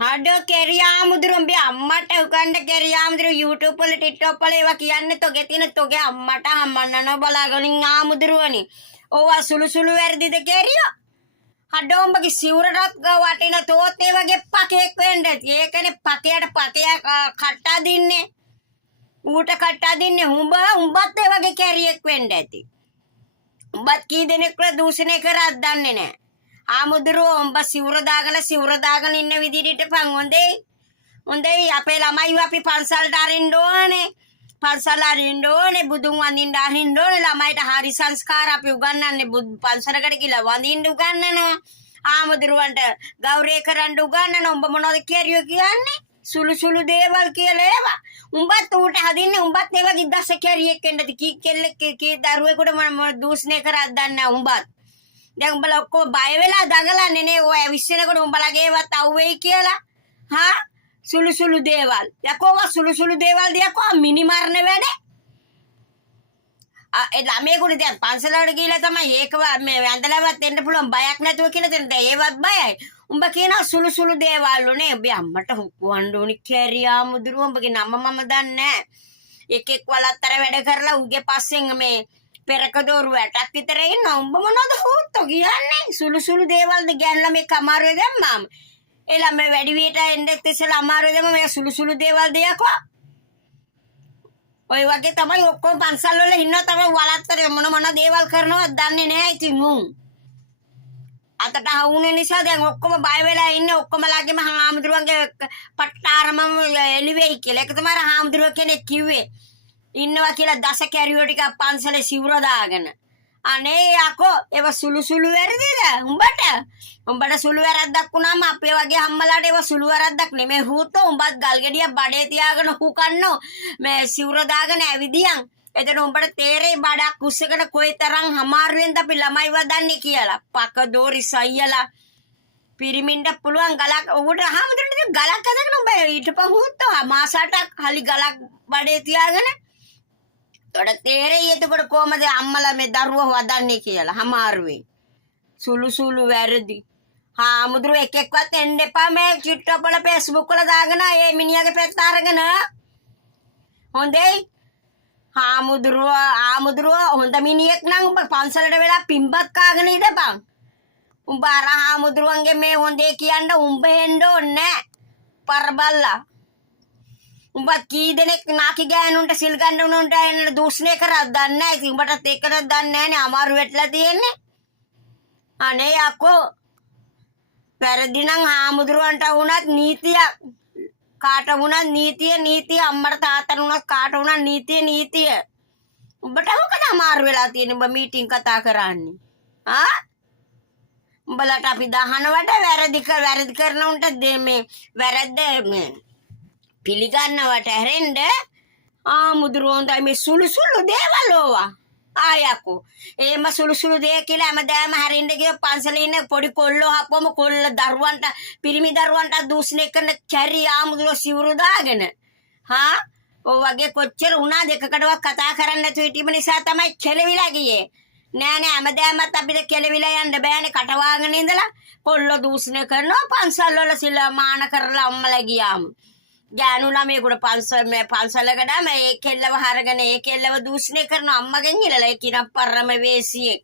අඩෝ කෙරියාමුදුරුම්බේ අම්මට උකන්ඩ කෙරියාමුදුරු YouTube වල TikTok වල ඒවා කියන්නේ තොගේ තියෙන තොගේ අම්මට අම්මන්නන බලාගනින් ආමුදුරුවනි. ඕවා සුළු සුළු වැරදිද කෙරියා? අඩෝ උඹගේ සිවුරටත් වටින තෝත් ඒ වගේ පකෙක් වෙන්න ඇති. ඒකනේ පකයට පකයක් කට්ටා දින්නේ. ඌට කට්ටා දින්නේ උඹත් ඒ වගේ කැරියෙක් වෙන්න ඇති. උඹත් කී දෙනෙක් දූෂණය කරත් දන්නේ නැහැ. ආමුදුරුව උඹ සිවුර දාගෙන ඉන්න විදිහට පන් හොඳේ අපේ ළමයිව අපි පන්සලට අරින්න ඕනේ. පන්සල අරින්න ඕනේ බුදුන් වඳින්න අරින්න ඕනේ. ළමයිට හරි සංස්කාර අපි උගන්වන්නේ පන්සලකට කියලා වඳින්න උගන්වනවා. ආමුදුරුවන්ට ගෞරවය කරන්න උගන්වනවා. උඹ මොනවද කියරියෝ කියන්නේ? සුළු දේවල් කියලා ඒවා. උඹත් ඌට හදින්නේ උඹත් ඒ වගේ දස කැරියෙක් වෙන්නද කී කෙල්ලෙක් කී දරුවෙකුට මොන දූෂණය කරත් දන්නේ නැහැ උඹත්. දැන් උඹලා ඔක්කොම බය වෙලා දඟලන්නේ නේ ඔය විශ්වෙනකොට උඹලගේ ඒවත් අවුෙයි කියලා. හා සුළු දේවල්. යකෝවා සුළු දේවල් දියකෝ මිනිමරණ වැඩ. ඒ ළමයෙකුට දැන් පන්සලට ගිහලා තමයි ඒක මේ වැඳලාවත් එන්න පුළුවන් බයක් නැතුව කියලා දෙන්න. ඒවත් බයයි. උඹ කියනවා සුළු දේවල් උනේ. ඔබ අම්මට හුක්වන්න ඕනි කැරියා මුදුරු උඹගේ නම මම දන්නේ නැහැ. එකෙක් වලත්තර වැඩ කරලා උගේ පස්සෙන් මේ පෙරක දෝරු වැටක් විතර ඉන්න උඹ මොනවද හොත්තෝ කියන්නේ? සුළු දේවල්ද ගැන්ලා මේ කමාරුවේ දැම්මම. ඒ ළමයි වැඩි වියට එන්නේ ඉස්සෙල්ලා අමාරුවේ දැම්ම මේ සුළු දේවල් දෙයක්වා. ඔය වගේ තමයි ඔක්කොම පන්සල් වල ඉන්නවා තමයි වලත්තර මොන දේවල් කරනවද දන්නේ නැහැ ඉතින් උන්. අතට හවුනේ නිසා දැන් ඔක්කොම බය වෙලා ඉන්නේ ඔක්කොමලාගේම හාමුදුරුවන්ගේ පට්ටාරම එළිවෙයි කියලා. ඒක තමයි හාමුදුරුවෝ කෙනෙක් කිව්වේ. ඉන්නවා කියලා දස කැරියෝ ටික පන්සලේ සිවුර දාගෙන. අනේ යකෝ ඒව සුළු වැරදිද උඹට සුළු වැරද්දක් වුණාම අපේ වගේ අම්මලාට ඒව සුළු වැරද්දක් නෙමෙයි හූතෝ. උඹත් ගල්ගෙඩිය බඩේ තියාගෙන හුකන්නෝ මේ සිවුර දාගෙන ඇවිදියන්. එතන උඹට තේරෙයි බඩක් උස්සගෙන කොයිතරම් අමාරුවෙන්ද අපි ළමයි වදන්නේ කියලා. පක දෝරි සයියලා පිරිමින්ට පුළුවන් ගලක් උඹට හැමදෙරට ගලක් හදගෙන උඹ ඊටපහු හූතෝ මාස 8ක් හලි ගලක් බඩේ තියාගෙන තොට තේරෙයි එතකොට කොහමද අම්මලා මේ දරුවෝ වදන්නේ කියලා. අමාරුවේ සුළු වැරදි. හාමුදුරුවෝ එකෙක්වත් එන්න එපා මේ TikTok වල Facebook වල දාගෙන ඒ මිනිහාගේ පැත්ත අරගෙන. හොඳේ ආමුදුරුවෝ හොඳ මිනිහෙක් නම් උඹ පන්සලට වෙලා පිම්බත් කාගෙන ඉඳපන්. උඹ අර ආමුදුරුවන්ගේ මේ හොඳේ කියන්න උඹ හෙන්න ඕනේ නැහැ. පරබල්ලා. උඹත් කී දෙනෙක් නාකි ගෑනුන්ට සිල් ගන්න උනුන්ට එන්න දූෂණය කරත් දන්නේ නැහැ. ඉතින් උඹටත් ඒකද දන්නේ නැහනේ අමාරු වෙట్లా තියෙන්නේ. අනේ යකෝ වැරදි නම් ආමුදුරුවන්ට වුණත් නීතියක්. කාට වුණත් නීතිය අම්මට තාත්තට වුණත් කාට වුණත් නීතිය. උඹට මොකද අමාරු වෙලා තියෙන්නේ උඹ මීටින් කතා කරන්නේ? උඹලට අපි දහනවට වැරදි කරන උන්ට මේ වැරද්ද මේ පිළිගන්නවට හැරෙන්න ආමුදුරුවන්ට මේ සුළු දේවල් ඕවා. ආයකෝ එහෙම සුළු දේ කියලා හැමදාම හැරෙන්න ගිය පන්සලේ ඉන්න පොඩි කොල්ලෝ හපුවම කොල්ල දරුවන්ට පිරිමි දරුවන්ට දූෂණය කරන කැරි ආමුදුරුවෝ සිවුරු දාගෙන. ඔය වගේ කොච්චර උනා දෙකකටවත් කතා කරන්න නැතුව හිටීම නිසා තමයි කෙලවිලා ගියේ. නෑ හැමදාමත් අපිට කෙලවිලා යන්න බෑනේ. කටවාගෙන ඉඳලා කොල්ලෝ දූෂණය කරනවා පන්සල් වල සිල් මාන කරලා අම්මලා ගියාම. ගෑනු ළමයෙකුට පන්සලකට මේ කෙල්ලව හරගෙන ඒ කෙල්ලව දූෂණය කරන අම්මගෙන් ඉලලා ඒ කියන පරම වේසියෙක්.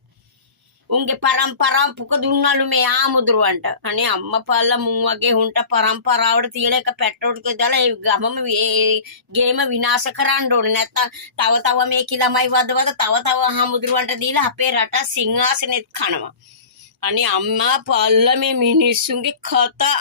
උන්ගේ පරම්පරාව පුක දුන්නලු මේ ආමුදුරුවන්ට. අනේ අම්මපල්ලා මුන් වගේ හුන්ට පරම්පරාවට තියලා එක පෙට්‍රෝල් ටික දාලා ඒ ගමම ඒ ගේම විනාශ කරන්න ඕනේ. නැත්තම් තව මේ කිලමයි වදවද තව ආමුදුරුවන්ට දීලා අපේ රට සිංහාසනෙත් කනවා. අනේ අම්මා පල්ලා මේ මිනිස්සුන්ගේ කතා